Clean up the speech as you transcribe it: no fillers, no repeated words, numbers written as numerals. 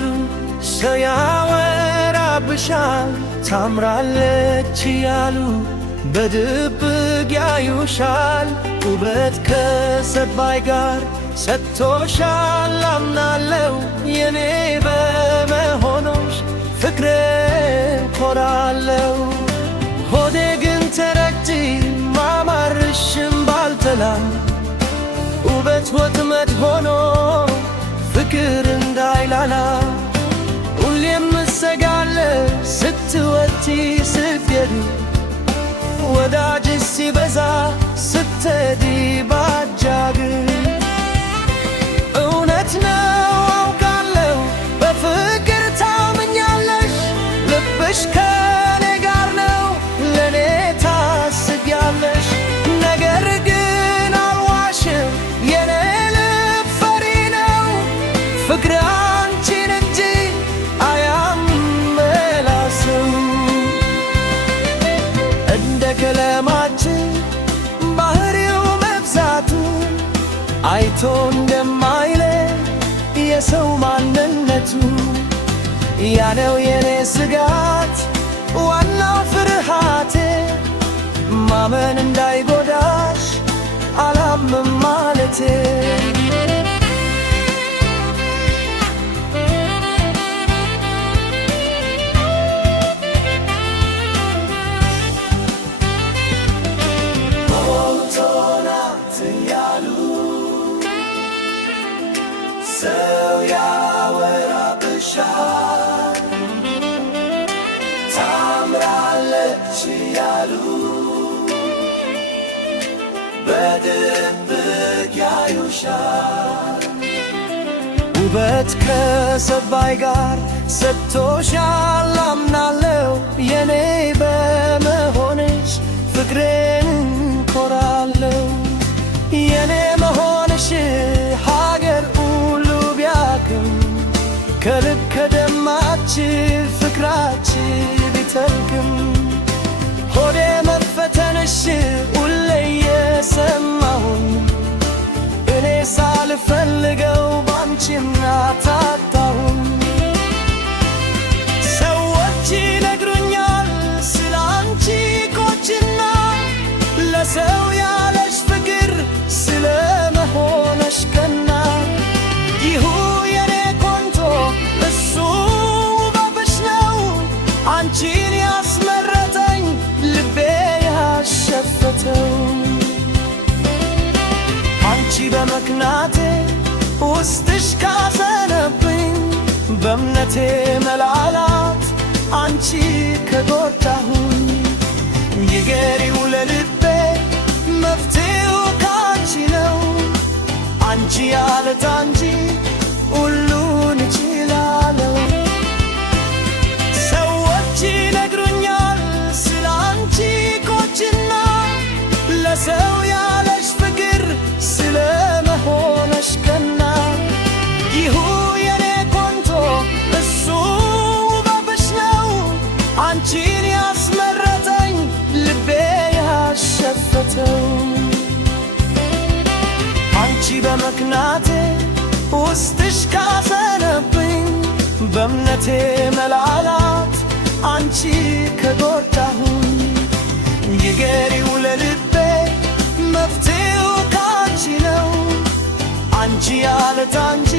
ያሉ ሰው ያወራብሻል ታምራለች ያሉ በድብቅ ያዩሻል ውበት ከሰባይ ጋር ሰጥቶሻል አምናለው የኔ በመሆኖሽ ፍቅሬ ኮራለው ሆዴ ግን ተረጂ ማማርሽም ባልተላም ውበት ወጥመድ ሆኖ ፍቅር እንዳይላላ ሁሌም እሰጋለሁ ስትወጪ ስትሄጂ ወዳጅሽ ሲበዛ ስትሄጂ ባጃግር እውነት ነው አውቃለሁ በፍቅር ታምኛለሽ ልብሽ ከኔ ጋር ነው ለኔ ታስቢያለሽ ነገር ግን አልዋሽም የኔ ልብ ፈሪ ነው ፍቅር አንቺን እንጂ አያመላስም እንደ ቀለማችን ባህሪው መብዛቱ አይቶ እንደማይለይ የሰው ማንነቱ ያነው የኔ ስጋት ዋናው ፍርሃቴ ማመን እንዳይጎዳሽ አላምም ማለቴ ሰው ያወራብሻል ታምራለች ያሉ በድብቅ ያዩሻል ውበት ከሰባይ ጋር ሰጥቶሻል አምናለው የኔ በመሆንሽ ፍቅሬን ኮራለው የኔ መሆንሽ ሀገር ከልብ ከደማች ፍቅራች ቢተርክም ሆዴ መፈተንሽ ሁሌ የሰማሁኝ እኔ ሳልፈልገው ባንቺና ታጣሁኝ ሰዎች ይነግሩኛል ስለ አንቺ ቆንጅና ለሰው ያለሽ ፍቅር ስለ መሆነሽ ቀና አንቺን ያስመረጠኝ ልቤ ያሸፈተው አንቺ በመክናቴ ውስጥሽ ካዘነብኝ በእምነቴ መላላት አንቺ ከጎዳሁኝ ንገሪው ለልቤ መፍትሄው ካንቺ ነው አንቺ ያለት አንቺ ሁሉን እችላለሁ ይነግሩኛል ስለ አንቺ ቆንጅና ለሰው ያለሽ ፍቅር ስለ መሆነሽ ቀና ይሁን የኔ ቆንጆ እሱ ውበትሽ ነው አንቺን ያስመረጠኝ ልቤ ያሸፈተው አንቺ በመክናቴ ውስጥሽ ካዘነብኝ በእምነቴ መላላት አንቺ ከጎዳሁኝ ንገሪው ለልቤ መፍትሄው ካንቺ ነው አንቺ ያለት አንቺ